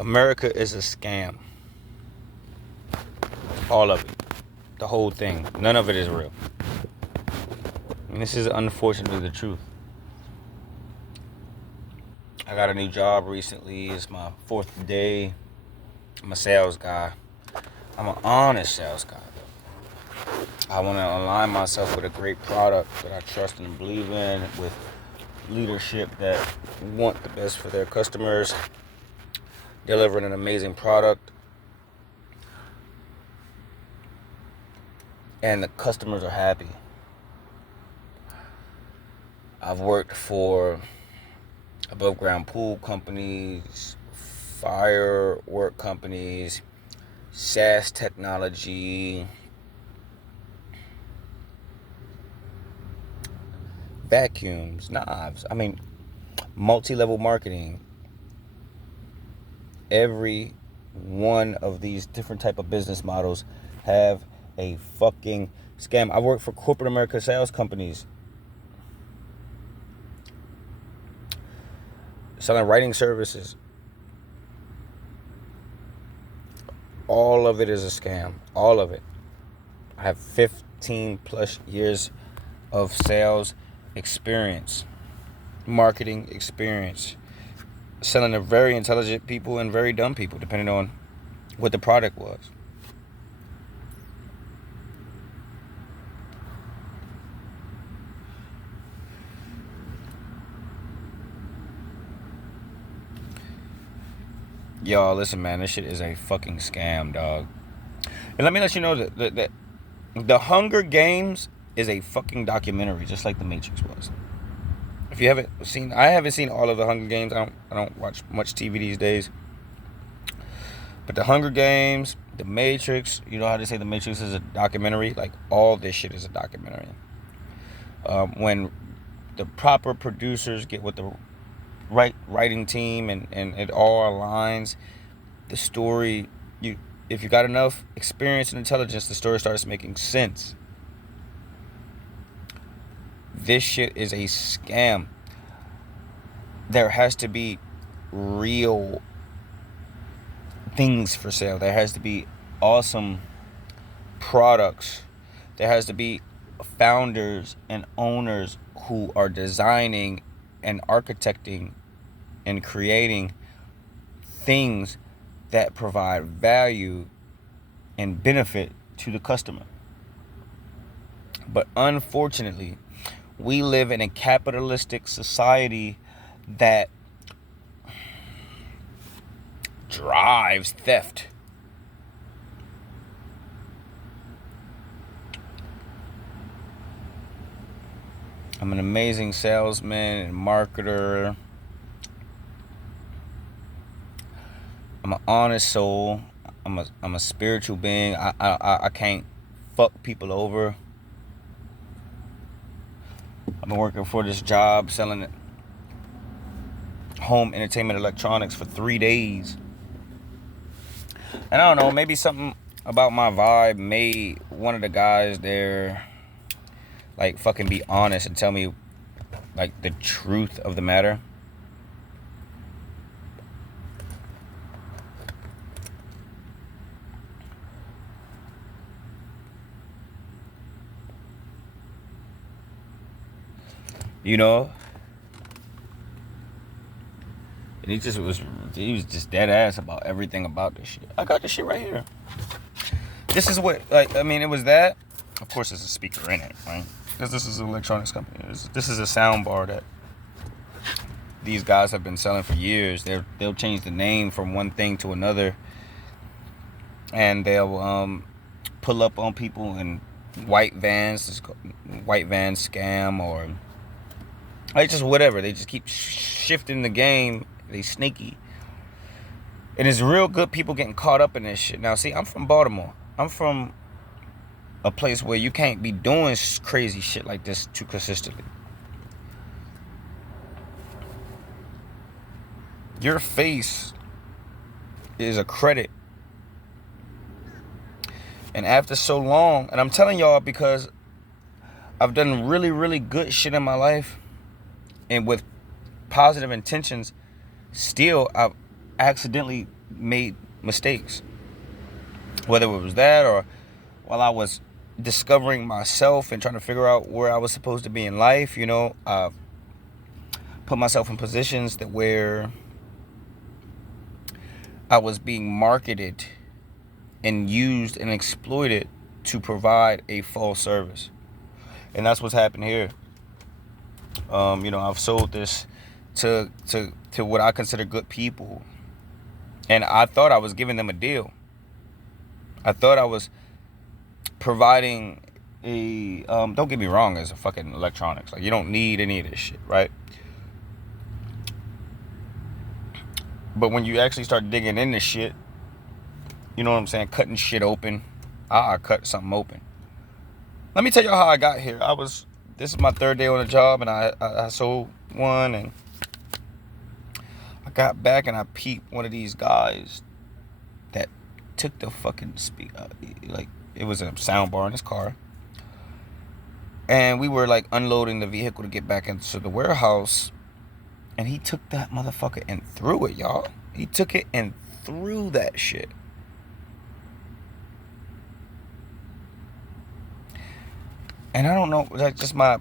America is a scam. All of it. The whole thing. None of it is real. And this is unfortunately the truth. I got a new job recently. It's my 4th day. I'm a sales guy. I'm an honest sales guy. I want to align myself with a great product that I trust and believe in, with leadership that want the best for their customers, delivering an amazing product, and the customers are happy. I've worked for above ground pool companies, firework companies, SaaS technology, vacuums, knives. I mean, multi-level marketing. Every one of these different type of business models have a fucking scam. I work for corporate America sales companies, selling writing services. All of it is a scam. All of it. I have 15 plus years of sales experience, marketing experience, selling to very intelligent people and very dumb people, depending on what the product was. Y'all, listen, man, this shit is a fucking scam, dog. And let me let you know that the Hunger Games is a fucking documentary, just like The Matrix was. If you haven't seen, I haven't seen all of the Hunger Games. I don't watch much TV these days. But the Hunger Games, The Matrix, you know how they say The Matrix is a documentary? Like, all this shit is a documentary. When the proper producers get with the right writing team and it all aligns, the story, if you got enough experience and intelligence, the story starts making sense. This shit is a scam. There has to be real things for sale. There has to be awesome products. There has to be founders and owners who are designing and architecting and creating things that provide value and benefit to the customer. But unfortunately, we live in a capitalistic society that drives theft. I'm an amazing salesman and marketer. I'm an honest soul. I'm a spiritual being. I can't fuck people over. I've been working for this job selling home entertainment electronics for 3 days. And I don't know, maybe something about my vibe made one of the guys there like fucking be honest and tell me like the truth of the matter. You know? And he was just dead ass about everything about this shit. I got this shit right here. This is what, like, I mean, it was that. Of course, there's a speaker in it, right? Because this is an electronics company. This is a sound bar that these guys have been selling for years. They'll change the name from one thing to another, and they'll pull up on people in white vans. It's called white van scam, or like just whatever. They just keep shifting the game. They sneaky. And it's real good people getting caught up in this shit. Now, see, I'm from Baltimore. I'm from a place where you can't be doing crazy shit like this too consistently. Your face is a credit. And after so long, and I'm telling y'all because I've done really, really good shit in my life, and with positive intentions, still I've accidentally made mistakes. Whether it was that or while I was discovering myself and trying to figure out where I was supposed to be in life, you know, I put myself in positions that where I was being marketed and used and exploited to provide a false service. And that's what's happened here. You know, I've sold this to what I consider good people. And I thought I was giving them a deal. I thought I was providing a don't get me wrong, as a fucking electronics. Like, you don't need any of this shit, right? But when you actually start digging into shit, you know what I'm saying, cutting shit open, I cut something open. Let me tell you how I got here. This is my third day on the job, and I sold one, and I got back and I peeped one of these guys that took the fucking like, it was a sound bar in his car, and we were like unloading the vehicle to get back into the warehouse, and he took that motherfucker and threw it, y'all. He took it and threw that shit. And I don't know, that's just my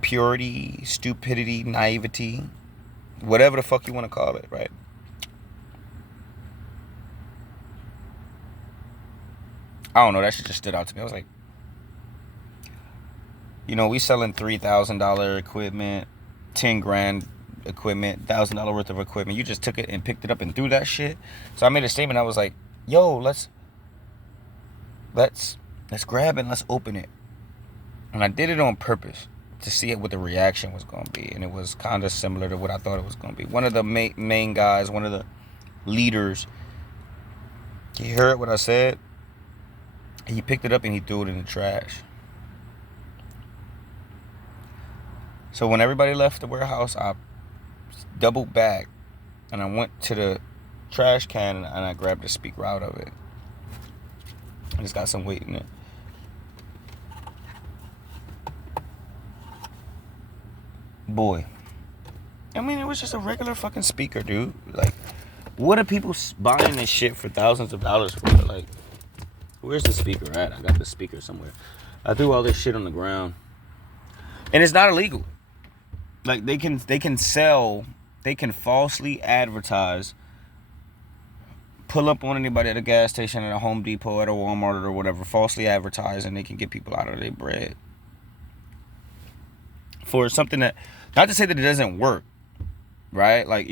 purity, stupidity, naivety, whatever the fuck you want to call it, right? I don't know, that shit just stood out to me. I was like, you know, we selling $3,000 equipment, 10 grand equipment, $1,000 worth of equipment. You just took it and picked it up and threw that shit. So I made a statement. I was like, yo, let's grab it and let's open it. And I did it on purpose to see what the reaction was going to be. And it was kind of similar to what I thought it was going to be. One of the main guys, one of the leaders, he heard what I said. He picked it up and he threw it in the trash. So when everybody left the warehouse, I doubled back and I went to the trash can and I grabbed the speaker out of it. I just got some weight in it. Boy, I mean, it was just a regular fucking speaker, dude. Like, what are people buying this shit for thousands of dollars for? Like, where's the speaker at? I got the speaker somewhere. I threw all this shit on the ground, and it's not illegal. Like, they can falsely advertise, pull up on anybody at a gas station, at a Home Depot, at a Walmart, or whatever, falsely advertise, and they can get people out of their bread for something that, not to say that it doesn't work, right? Like,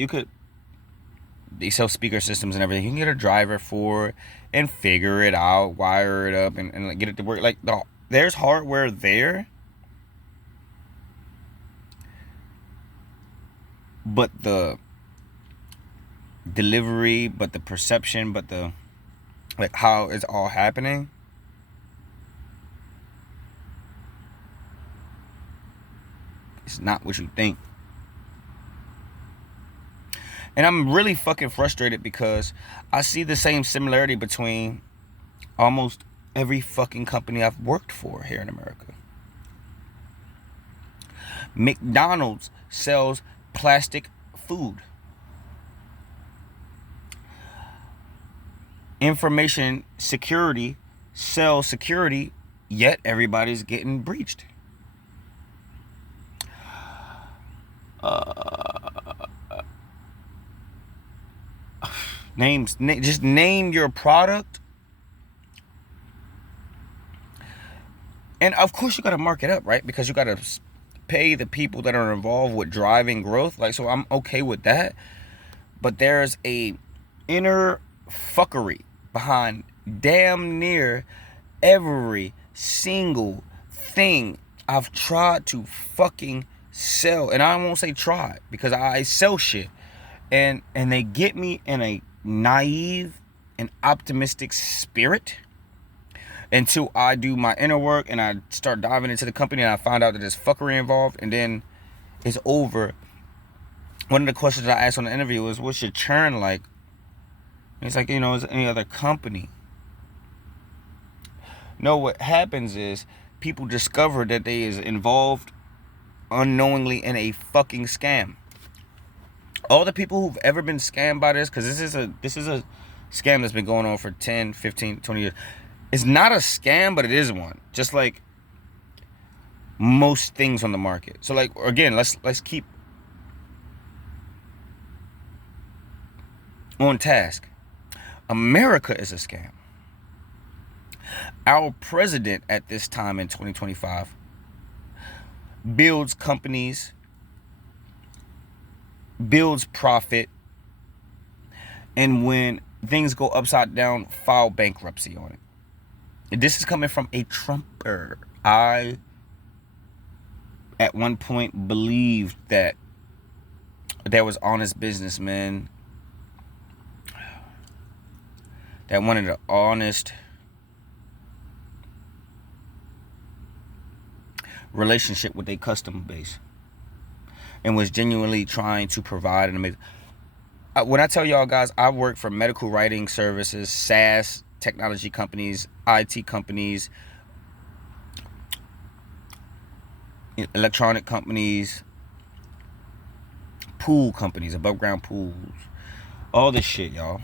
they sell speaker systems and everything. You can get a driver for it and figure it out, wire it up, and like, get it to work. Like, there's hardware there, but the delivery, but the perception, but the, like, how it's all happening, it's not what you think. And I'm really fucking frustrated because I see the same similarity between almost every fucking company I've worked for here in America. McDonald's sells plastic food. Information security sells security, yet everybody's getting breached. Just name your product, and of course you got to mark it up, right? Because you got to pay the people that are involved with driving growth. Like, so I'm okay with that, but there's a inner fuckery behind damn near every single thing I've tried to fucking sell. And I won't say try, because I sell shit, and they get me in a naive and optimistic spirit until I do my inner work and I start diving into the company and I find out that there's fuckery involved, and then it's over. One of the questions I asked on the interview was, what's your churn like? And it's like, you know, is any other company? No, what happens is people discover that they is involved unknowingly in a fucking scam. All the people who've ever been scammed by this, because this is a scam that's been going on for 10, 15, 20 years. It's not a scam, but it is one. Just like most things on the market. So like, again, let's keep on task. America is a scam. Our president at this time in 2025 builds companies, builds profit, and when things go upside down, file bankruptcy on it. This is coming from a Trumper. I, at one point, believed that there was honest businessmen that wanted an honest relationship with a customer base and was genuinely trying to provide an amazing. When I tell y'all guys, I work for medical writing services, SaaS technology companies, IT companies, electronic companies, pool companies, above ground pools, all this shit, y'all.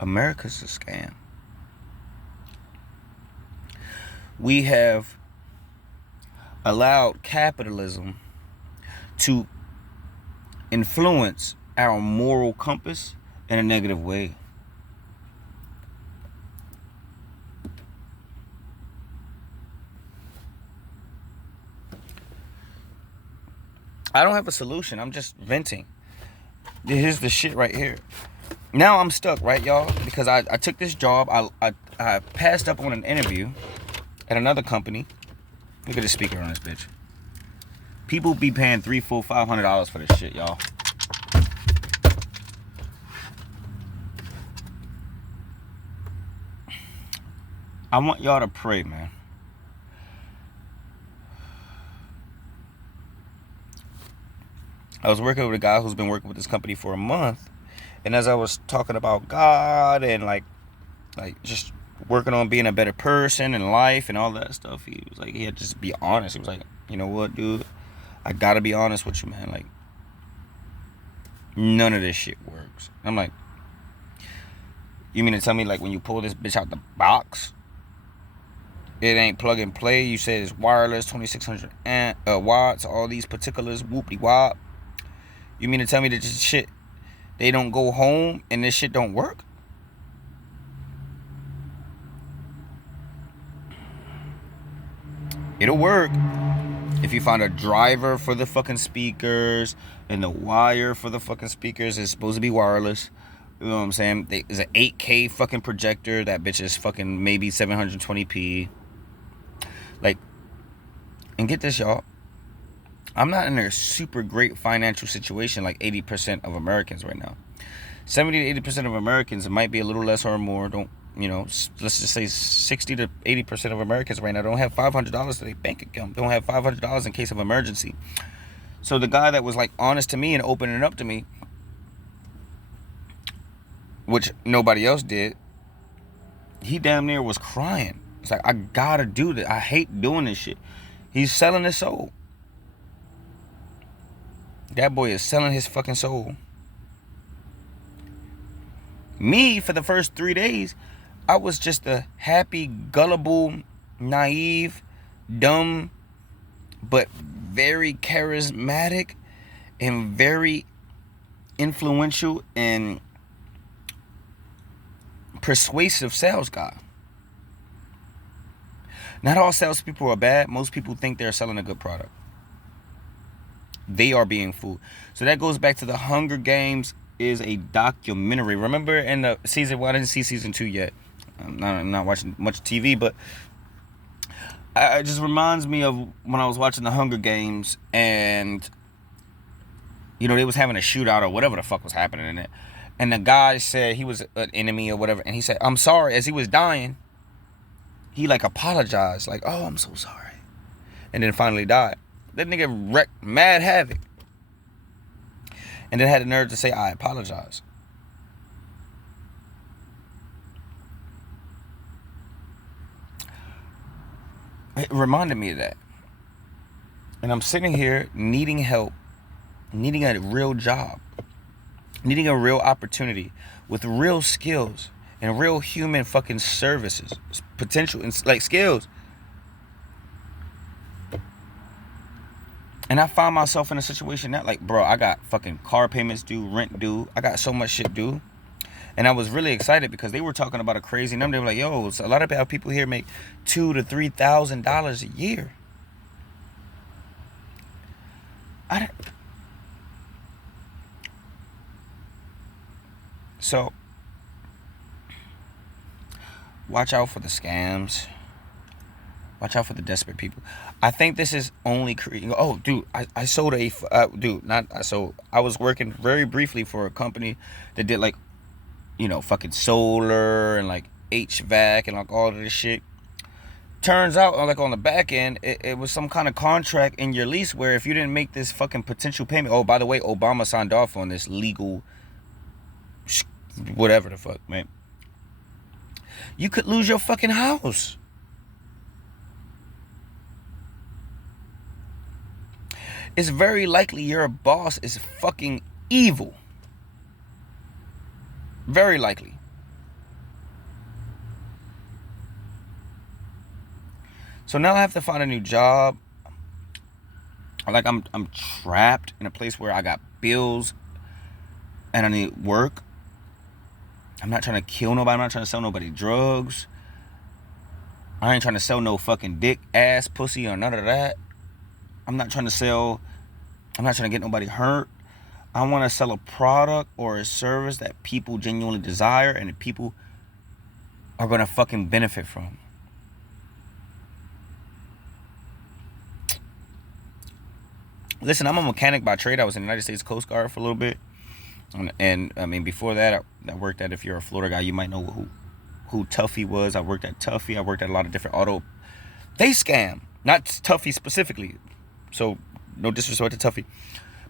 America's a scam. We have allowed capitalism to influence our moral compass in a negative way. I don't have a solution. I'm just venting. Here's the shit right here. Now I'm stuck, right, y'all? Because I took this job. I passed up on an interview at another company. Look at the speaker on this bitch. People be paying $300, $400, $500 for this shit, y'all. I want y'all to pray, man. I was working with a guy who's been working with this company for a month. And as I was talking about God and like just working on being a better person in life and all that stuff, he was like, he had to just be honest. He was like, you know what, dude? I gotta be honest with you, man. Like, none of this shit works. I'm like, you mean to tell me like when you pull this bitch out the box, it ain't plug and play? You said it's wireless, 2600 watts, all these particulars, whoopty wop. You mean to tell me that this shit, they don't go home and this shit don't work? It'll work if you find a driver for the fucking speakers and the wire for the fucking speakers is supposed to be wireless. You know what I'm saying? There's an 8K fucking projector. That bitch is fucking maybe 720p. Like, and get this, y'all. I'm not in a super great financial situation like 80% of Americans right now. 70 to 80% of Americans, it might be a little less or more, don't, you know, let's just say 60 to 80% of Americans right now don't have $500 to their bank account, don't have $500 in case of emergency. So the guy that was like honest to me and opening up to me, which nobody else did, he damn near was crying. It's like, I gotta do this. I hate doing this shit. He's selling his soul. That boy is selling his fucking soul. Me, for the first 3 days, I was just a happy, gullible, naive, dumb, but very charismatic and very influential and persuasive sales guy. Not all salespeople are bad. Most people think they're selling a good product. They are being fooled. So that goes back to the Hunger Games is a documentary. Remember in the season 1, I didn't see season 2 yet. I'm not watching much TV, but it just reminds me of when I was watching the Hunger Games and, you know, they was having a shootout or whatever the fuck was happening in it. And the guy said he was an enemy or whatever. And he said, I'm sorry. As he was dying, he like apologized. Like, oh, I'm so sorry. And then finally died. That nigga wrecked mad havoc. And then had the nerve to say, I apologize. It reminded me of that. And I'm sitting here needing help, needing a real job, needing a real opportunity with real skills and real human fucking services, potential, like skills. And I found myself in a situation that, like, bro, I got fucking car payments due, rent due. I got so much shit due. And I was really excited because they were talking about a crazy number. They were like, yo, a lot of people here make $2,000 to $3,000 a year. So, watch out for the scams. Watch out for the desperate people. I think this is only creating. Oh, dude, I sold a I was working very briefly for a company that did, like, fucking solar and like HVAC and like all of this shit. Turns out, like, on the back end, it was some kind of contract in your lease where if you didn't make this fucking potential payment. Oh, by the way, Obama signed off on this legal whatever the fuck, man. You could lose your fucking house. It's very likely your boss is fucking evil. Very likely. So now I have to find a new job. Like, I'm trapped in a place where I got bills and I need work. I'm not trying to kill nobody. I'm not trying to sell nobody drugs. I ain't trying to sell no fucking dick, ass, pussy, or none of that. I'm not trying to get nobody hurt. I want to sell a product or a service that people genuinely desire and that people are going to fucking benefit from. Listen, I'm a mechanic by trade. I was in the United States Coast Guard for a little bit. And I mean, before that, I worked at, if you're a Florida guy, you might know who Tuffy was. I worked at Tuffy. I worked at a lot of different auto. They scam. Not Tuffy specifically. So, no disrespect to Tuffy.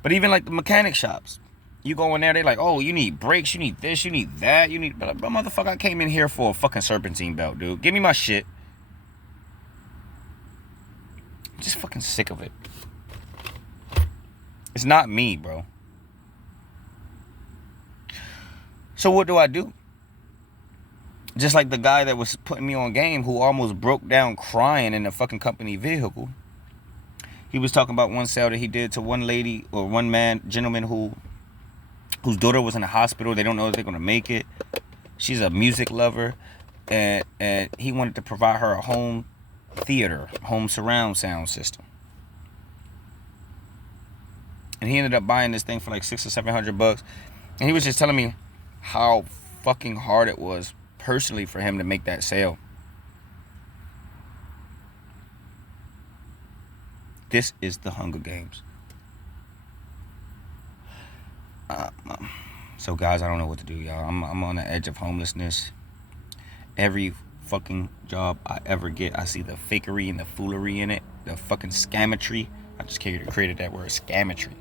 But even like the mechanic shops. You go in there, they like, oh, you need brakes, you need this, you need that, you need... But motherfucker, I came in here for a fucking serpentine belt, dude. Give me my shit. I'm just fucking sick of it. It's not me, bro. So what do? Just like the guy that was putting me on game who almost broke down crying in the fucking company vehicle. He was talking about one sale that he did to one lady or one gentleman whose daughter was in the hospital. They don't know if they're going to make it. She's a music lover. And he wanted to provide her a home theater, home surround sound system. And he ended up buying this thing for like $600 or $700. And he was just telling me how fucking hard it was personally for him to make that sale. This is the Hunger Games. So guys, I don't know what to do, y'all. I'm on the edge of homelessness. Every fucking job I ever get, I see the fakery and the foolery in it. The fucking scametry. I just created that word, scametry.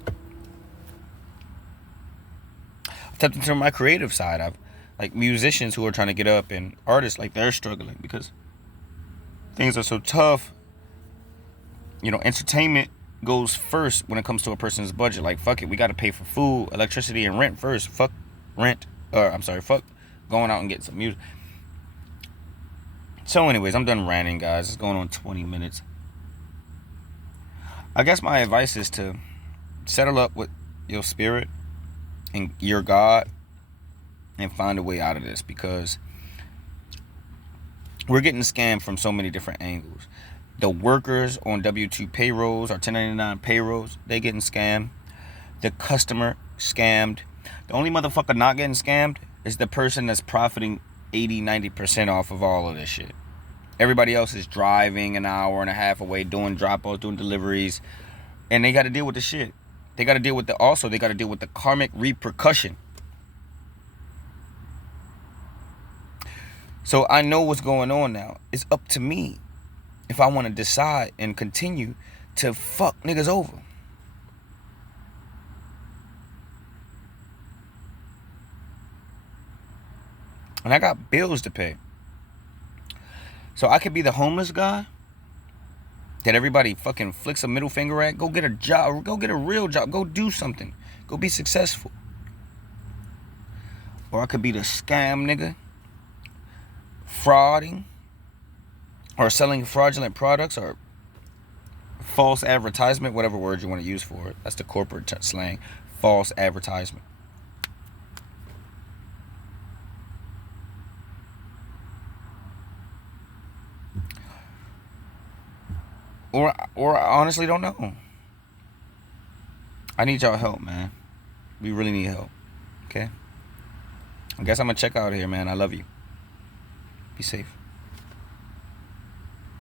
I tapped into my creative side. I've like musicians who are trying to get up and artists, like, they're struggling because things are so tough. Entertainment goes first when it comes to a person's budget. Like, fuck it, we got to pay for food, electricity, and rent first. Fuck going out and getting some music. So anyways, I'm done ranting, guys. It's going on 20 minutes. I guess my advice is to settle up with your spirit and your God and find a way out of this, because we're getting scammed from so many different angles. The workers on W-2 payrolls or 1099 payrolls, they getting scammed. The customer scammed. The only motherfucker not getting scammed is the person that's profiting 80-90% off of all of this shit. Everybody else is driving an hour and a half away, doing drop-offs, doing deliveries, and they got to deal with the shit. They got to deal with the karmic repercussion. So I know what's going on now. It's up to me if I want to decide and continue to fuck niggas over. And I got bills to pay. So I could be the homeless guy, that everybody fucking flicks a middle finger at. Go get a job. Go get a real job. Go do something. Go be successful. Or I could be the scam nigga, frauding, or selling fraudulent products, or false advertisement, whatever word you want to use for it. That's the corporate slang. False advertisement. Or I honestly don't know. I need y'all help, man. We really need help. Okay? I guess I'm gonna check out here, man. I love you. Be safe.